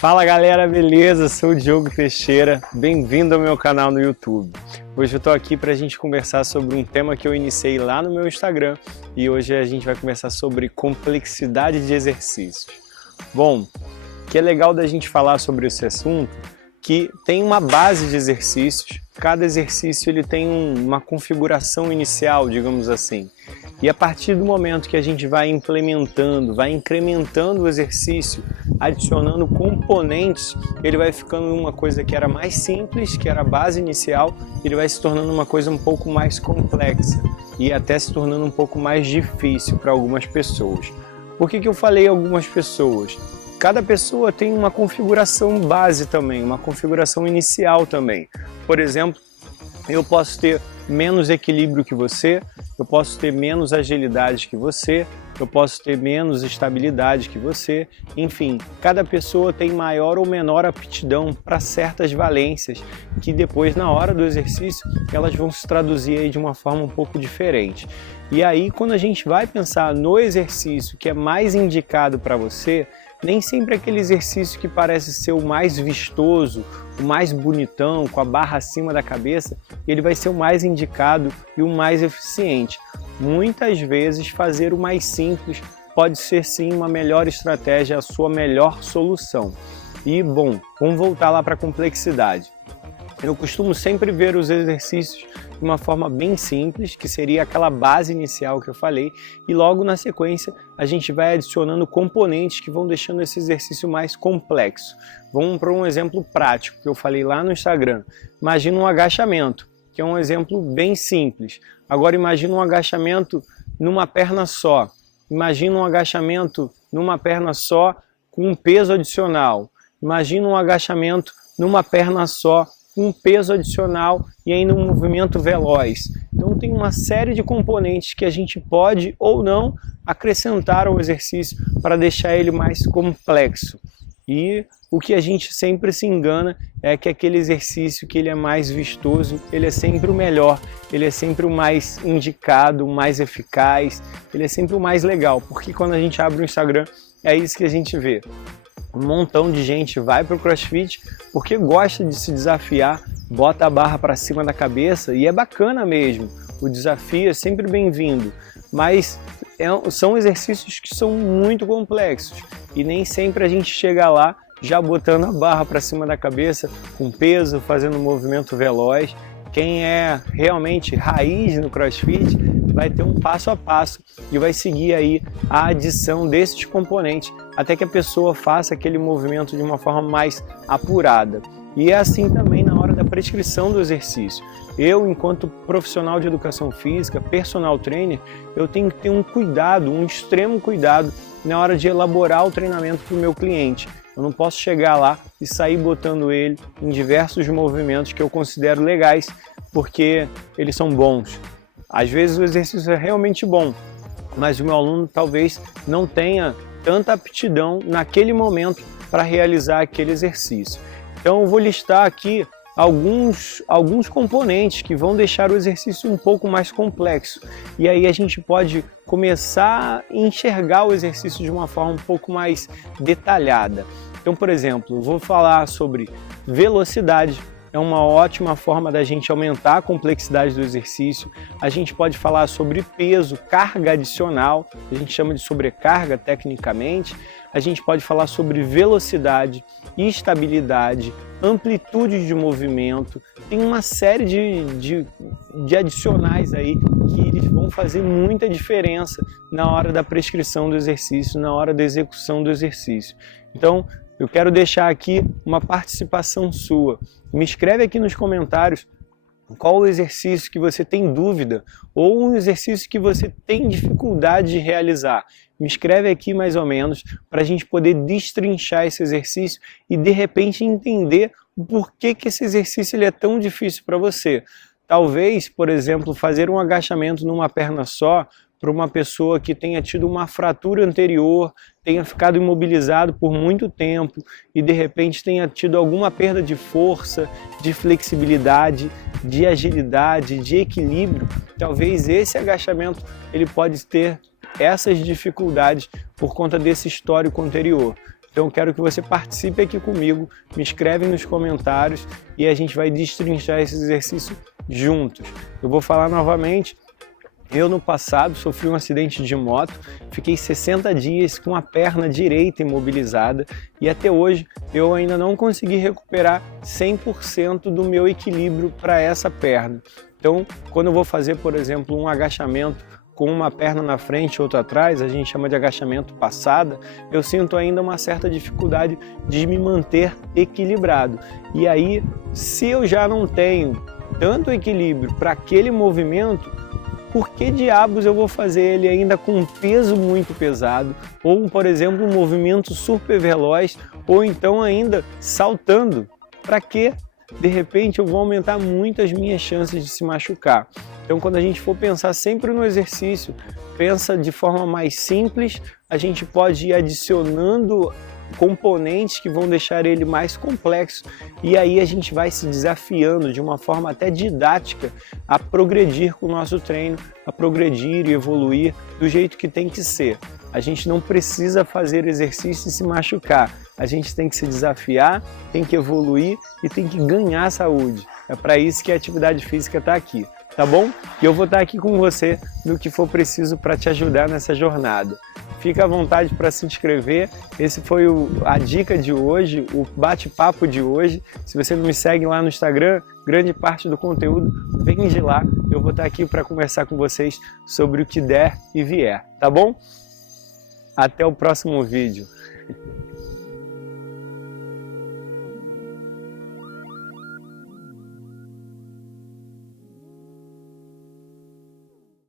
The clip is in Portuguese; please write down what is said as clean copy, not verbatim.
Fala galera, beleza? Sou o Diogo Teixeira, bem-vindo ao meu canal no YouTube. Hoje eu tô aqui pra gente conversar sobre um tema que eu iniciei lá no meu Instagram e hoje a gente vai conversar sobre complexidade de exercícios. Bom, o que é legal da gente falar sobre esse assunto, que tem uma base de exercícios, cada exercício ele tem uma configuração inicial, digamos assim. E a partir do momento que a gente vai implementando, vai incrementando o exercício, adicionando componentes, ele vai ficando uma coisa que era mais simples, que era a base inicial, ele vai se tornando uma coisa um pouco mais complexa e até se tornando um pouco mais difícil para algumas pessoas. Por que eu falei algumas pessoas? Cada pessoa tem uma configuração base também, uma configuração inicial também. Por exemplo, eu posso ter menos equilíbrio que você, eu posso ter menos agilidade que você, eu posso ter menos estabilidade que você, enfim, cada pessoa tem maior ou menor aptidão para certas valências que depois, na hora do exercício, elas vão se traduzir aí de uma forma um pouco diferente. E aí, quando a gente vai pensar no exercício que é mais indicado para você, nem sempre aquele exercício que parece ser o mais vistoso, o mais bonitão, com a barra acima da cabeça, ele vai ser o mais indicado e o mais eficiente. Muitas vezes fazer o mais simples pode ser sim uma melhor estratégia, a sua melhor solução. E bom, vamos voltar lá para a complexidade. Eu costumo sempre ver os exercícios de uma forma bem simples, que seria aquela base inicial que eu falei, e logo na sequência a gente vai adicionando componentes que vão deixando esse exercício mais complexo. Vamos para um exemplo prático que eu falei lá no Instagram. Imagina um agachamento, que é um exemplo bem simples. Agora imagina um agachamento numa perna só. Imagina um agachamento numa perna só com um peso adicional. Imagina um agachamento numa perna só com um peso adicional e ainda um movimento veloz. Então tem uma série de componentes que a gente pode ou não acrescentar ao exercício para deixar ele mais complexo. E o que a gente sempre se engana é que aquele exercício que ele é mais vistoso, ele é sempre o melhor, ele é sempre o mais indicado, o mais eficaz, ele é sempre o mais legal, porque quando a gente abre o Instagram é isso que a gente vê. Um montão de gente vai para o CrossFit porque gosta de se desafiar, bota a barra para cima da cabeça e é bacana mesmo, o desafio é sempre bem-vindo, mas são exercícios que são muito complexos e nem sempre a gente chega lá já botando a barra para cima da cabeça com peso, fazendo um movimento veloz. Quem é realmente raiz no CrossFit vai ter um passo a passo e vai seguir aí a adição desses componentes até que a pessoa faça aquele movimento de uma forma mais apurada. E é assim também na hora da prescrição do exercício. Eu, enquanto profissional de educação física, personal trainer, eu tenho que ter um cuidado, um extremo cuidado na hora de elaborar o treinamento para o meu cliente. Eu não posso chegar lá e sair botando ele em diversos movimentos que eu considero legais porque eles são bons. Às vezes o exercício é realmente bom, mas o meu aluno talvez não tenha tanta aptidão naquele momento para realizar aquele exercício. Então eu vou listar aqui alguns componentes que vão deixar o exercício um pouco mais complexo. E aí a gente pode começar a enxergar o exercício de uma forma um pouco mais detalhada. Então, por exemplo, eu vou falar sobre velocidade. É uma ótima forma da gente aumentar a complexidade do exercício. A gente pode falar sobre peso, carga adicional, a gente chama de sobrecarga tecnicamente. A gente pode falar sobre velocidade, estabilidade, amplitude de movimento. Tem uma série de adicionais aí que eles vão fazer muita diferença na hora da prescrição do exercício, na hora da execução do exercício. Então, eu quero deixar aqui uma participação sua. Me escreve aqui nos comentários qual o exercício que você tem dúvida ou um exercício que você tem dificuldade de realizar. Me escreve aqui mais ou menos para a gente poder destrinchar esse exercício e de repente entender o porquê que esse exercício ele é tão difícil para você. Talvez, por exemplo, fazer um agachamento numa perna só para uma pessoa que tenha tido uma fratura anterior, tenha ficado imobilizado por muito tempo e de repente tenha tido alguma perda de força, de flexibilidade, de agilidade, de equilíbrio, talvez esse agachamento ele pode ter essas dificuldades por conta desse histórico anterior. Então eu quero que você participe aqui comigo, me escreve nos comentários e a gente vai destrinchar esse exercício juntos. Eu vou falar novamente. Eu, no passado, sofri um acidente de moto, fiquei 60 dias com a perna direita imobilizada e até hoje eu ainda não consegui recuperar 100% do meu equilíbrio para essa perna. Então, quando eu vou fazer, por exemplo, um agachamento com uma perna na frente e outra atrás, a gente chama de agachamento passada, eu sinto ainda uma certa dificuldade de me manter equilibrado. E aí, se eu já não tenho tanto equilíbrio para aquele movimento, por que diabos eu vou fazer ele ainda com um peso muito pesado, ou, por exemplo, um movimento super veloz, ou então ainda saltando? Para quê? De repente eu vou aumentar muito as minhas chances de se machucar. Então, quando a gente for pensar sempre no exercício, pensa de forma mais simples, a gente pode ir adicionando componentes que vão deixar ele mais complexo e aí a gente vai se desafiando de uma forma até didática a progredir com o nosso treino, a progredir e evoluir do jeito que tem que ser. A gente não precisa fazer exercício e se machucar, a gente tem que se desafiar, tem que evoluir e tem que ganhar saúde. É para isso que a atividade física está aqui, tá bom? E eu vou estar aqui com você no que for preciso para te ajudar nessa jornada. Fica à vontade para se inscrever. Esse foi a dica de hoje, o bate-papo de hoje. Se você não me segue lá no Instagram, grande parte do conteúdo vem de lá. Eu vou estar aqui para conversar com vocês sobre o que der e vier, tá bom? Até o próximo vídeo.